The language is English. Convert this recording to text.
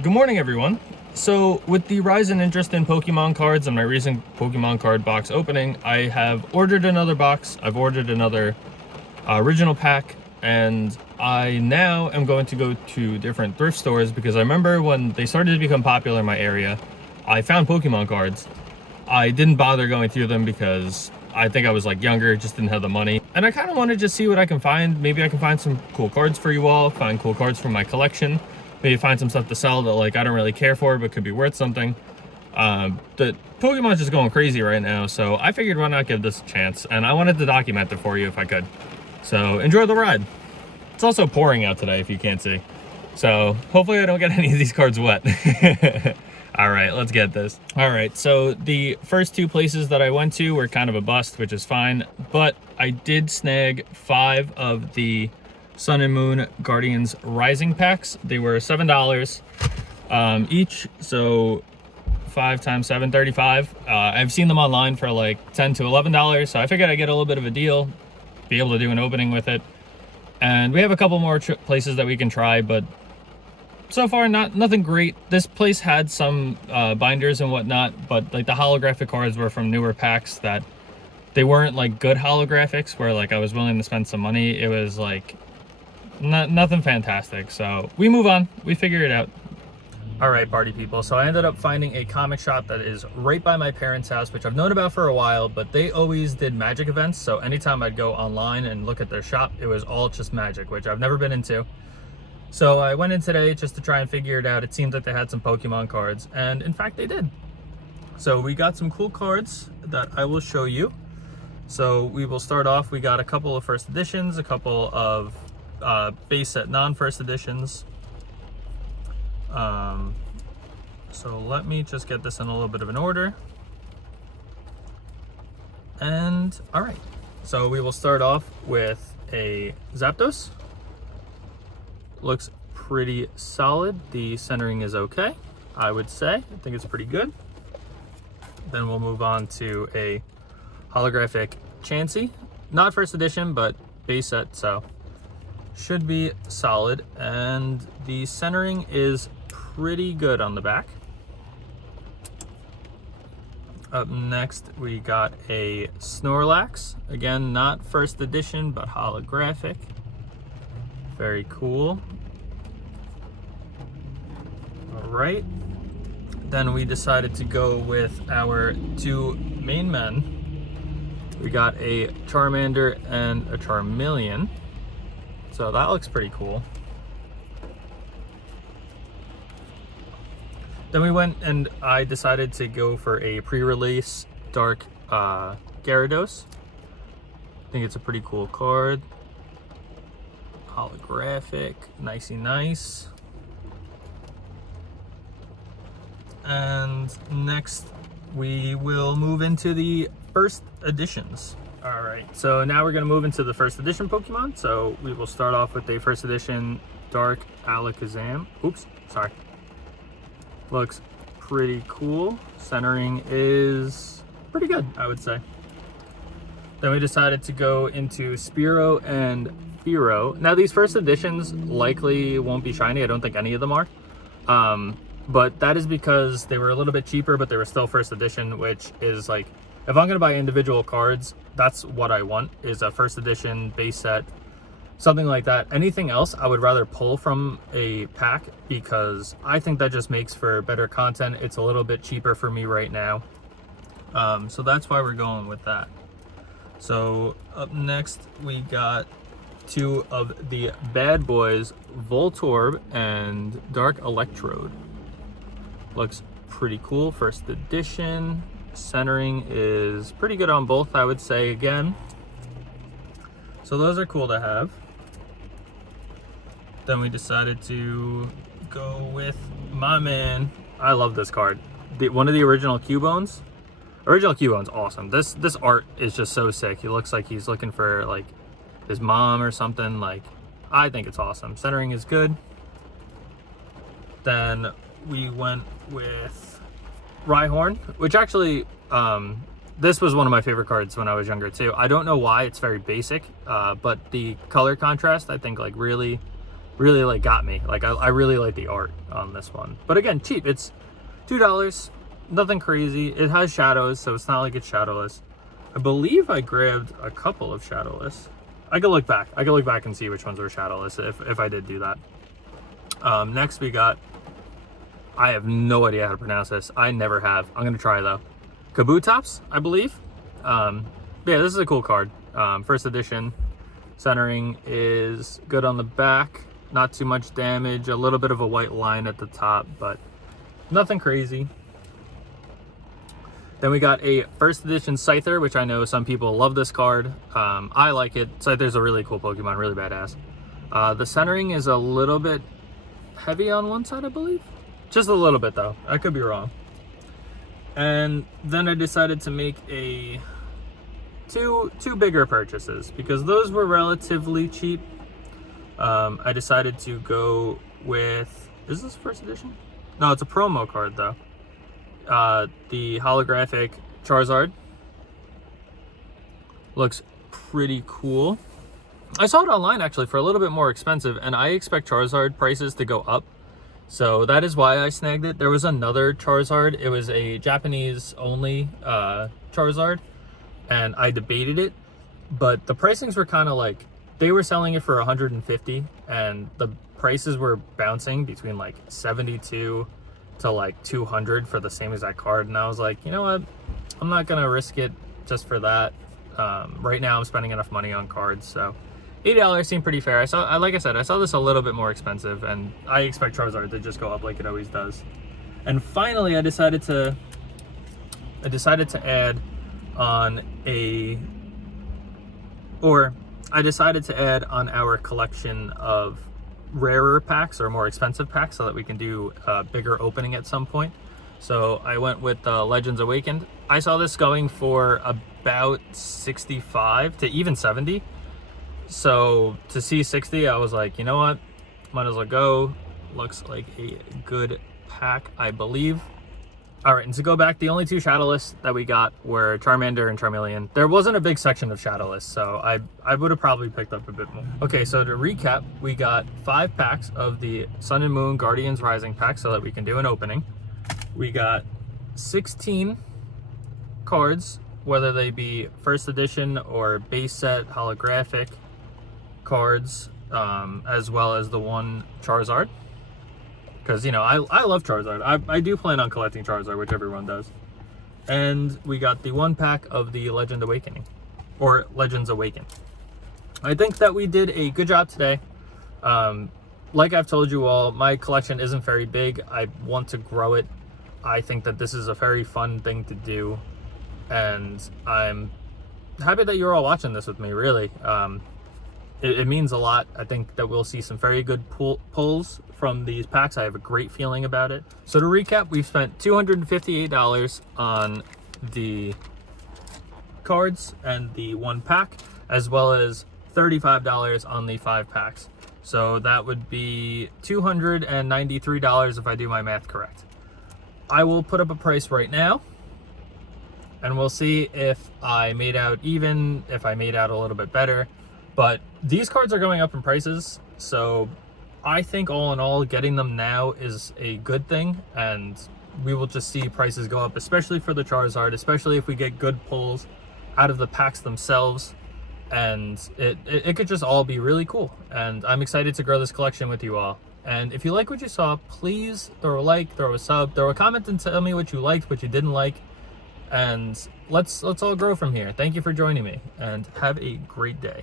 Good morning, everyone. So, with the rise in interest in Pokemon cards and my recent Pokemon card box opening, I have ordered another box. I've ordered another original pack, and I now am going to go to different thrift stores because I remember when they started to become popular in my area, I found Pokemon cards. I didn't bother going through them because I think I was like younger, just didn't have the money. And I kind of want to just see what I can find. Maybe I can find some cool cards for you all, find cool cards from my collection. Maybe find some stuff to sell that like I don't really care for but could be worth something. The Pokemon's just going crazy right now, so I figured why not give this a chance, and I wanted to document it for you if I could. So enjoy the ride. It's also pouring out today if you can't see. So hopefully I don't get any of these cards wet. All right, let's get this. All right, so the first two places that I went to were kind of a bust, which is fine, but I did snag 5 of the Sun and Moon Guardians Rising packs. They were $7 each, so 5 times 7, 35. I've seen them online for like $10 to $11, so I figured I'd get a little bit of a deal, be able to do an opening with it. And we have a couple more places that we can try, but so far nothing great. This place had some binders and whatnot, but like the holographic cards were from newer packs that they weren't like good holographics where like I was willing to spend some money. It was like nothing fantastic, so we move on. We figure it out. All right, party people, so I ended up finding a comic shop that is right by my parents' house, which I've known about for a while, but they always did magic events, so anytime I'd go online and look at their shop, it was all just magic, which I've never been into. So I went in today just to try and figure it out. It seemed like they had some Pokemon cards, and in fact they did. So we got some cool cards that I will show you. So we will start off, we got a couple of first editions, a couple of base set non-first editions. So let me just get this in a little bit of an order. And all right, so we will start off with a Zapdos. Looks pretty solid. The centering is okay, I would say. I think it's pretty good. Then we'll move on to a Holographic Chansey. Not first edition, but base set, so should be solid. And the centering is pretty good on the back. Up next, we got a Snorlax. Again, not first edition, but holographic. Very cool. All right. Then we decided to go with our 2 main men. We got a Charmander and a Charmeleon. So that looks pretty cool. Then we went and I decided to go for a pre-release Dark Gyarados. I think it's a pretty cool card. Holographic, nicey nice. And next we will move into the first editions. All right, so now we're gonna move into the first edition Pokemon. So we will start off with a first edition Dark Alakazam. Oops, sorry. Looks pretty cool. Centering is pretty good, I would say. Then we decided to go into Spearow and Fearow. Now these first editions likely won't be shiny. I don't think any of them are. But that is because they were a little bit cheaper, but they were still first edition, which is like, if I'm gonna buy individual cards, that's what I want, is a first edition base set, something like that. Anything else, I would rather pull from a pack because I think that just makes for better content. It's a little bit cheaper for me right now. So that's why we're going with that. So up next, we got 2 of the bad boys, Voltorb and Dark Electrode. Looks pretty cool, first edition. Centering is pretty good on both, I would say, again. So those are cool to have. Then we decided to go with my man. I love this card. One of the original Cubones. Original Cubone's awesome. This art is just so sick. He looks like he's looking for like his mom or something. Like, I think it's awesome. Centering is good. Then we went with Ryhorn, which actually, this was one of my favorite cards when I was younger too. I don't know why, it's very basic, but the color contrast I think like really really like got me. Like I really like the art on this one. But again, cheap. It's $2. Nothing crazy. It has shadows, so it's not like it's shadowless. I believe I grabbed a couple of shadowless. I could look back. I could look back and see which ones were shadowless if I did do that. Next we got, I have no idea how to pronounce this. I never have. I'm gonna try though. Kabutops, I believe. Yeah, this is a cool card. First edition. Centering is good on the back. Not too much damage. A little bit of a white line at the top, but nothing crazy. Then we got a first edition Scyther, which I know some people love this card. I like it. Scyther's a really cool Pokemon, really badass. The centering is a little bit heavy on one side, I believe. Just a little bit though. I could be wrong. And then I decided to make a two bigger purchases because those were relatively cheap. I decided to go with, is this first edition? No, it's a promo card though. The Holographic Charizard. Looks pretty cool. I saw it online actually for a little bit more expensive, and I expect Charizard prices to go up. So that is why I snagged it. There was another Charizard. It was a Japanese only Charizard, and I debated it, but the pricings were kind of like, they were selling it for 150 and the prices were bouncing between like 72 to like 200 for the same exact card, and I was like, you know what, I'm not gonna risk it just for that. Right now I'm spending enough money on cards, so $80 seemed pretty fair. Like I said, I saw this a little bit more expensive, and I expect Charizard to just go up like it always does. And finally I decided to add on our collection of rarer packs or more expensive packs so that we can do a bigger opening at some point. So I went with Legends Awakened. I saw this going for about 65 to even 70. So to see 60, I was like, you know what? Might as well go. Looks like a good pack, I believe. All right, and to go back, the only two shadowless that we got were Charmander and Charmeleon. There wasn't a big section of shadowless, so I would have probably picked up a bit more. Okay, so to recap, we got 5 packs of the Sun and Moon Guardians Rising pack so that we can do an opening. We got 16 cards, whether they be first edition or base set holographic cards, as well as the one Charizard. Because, you know, I love Charizard. I do plan on collecting Charizard, which everyone does. And we got the 1 pack of the Legend Awakening, or Legends Awaken. I think that we did a good job today. Like I've told you all, my collection isn't very big. I want to grow it. I think that this is a very fun thing to do. And I'm happy that you're all watching this with me, really. It means a lot. I think that we'll see some very good pulls from these packs. I have a great feeling about it. So to recap, we've spent $258 on the cards and the 1 pack, as well as $35 on the 5 packs. So that would be $293 if I do my math correct. I will put up a price right now, and we'll see if I made out even, if I made out a little bit better. But these cards are going up in prices, so I think all in all, getting them now is a good thing, and we will just see prices go up, especially for the Charizard, especially if we get good pulls out of the packs themselves, and it could just all be really cool. And I'm excited to grow this collection with you all. And if you like what you saw, please throw a like, throw a sub, throw a comment, and tell me what you liked, what you didn't like, and let's all grow from here. Thank you for joining me, and have a great day.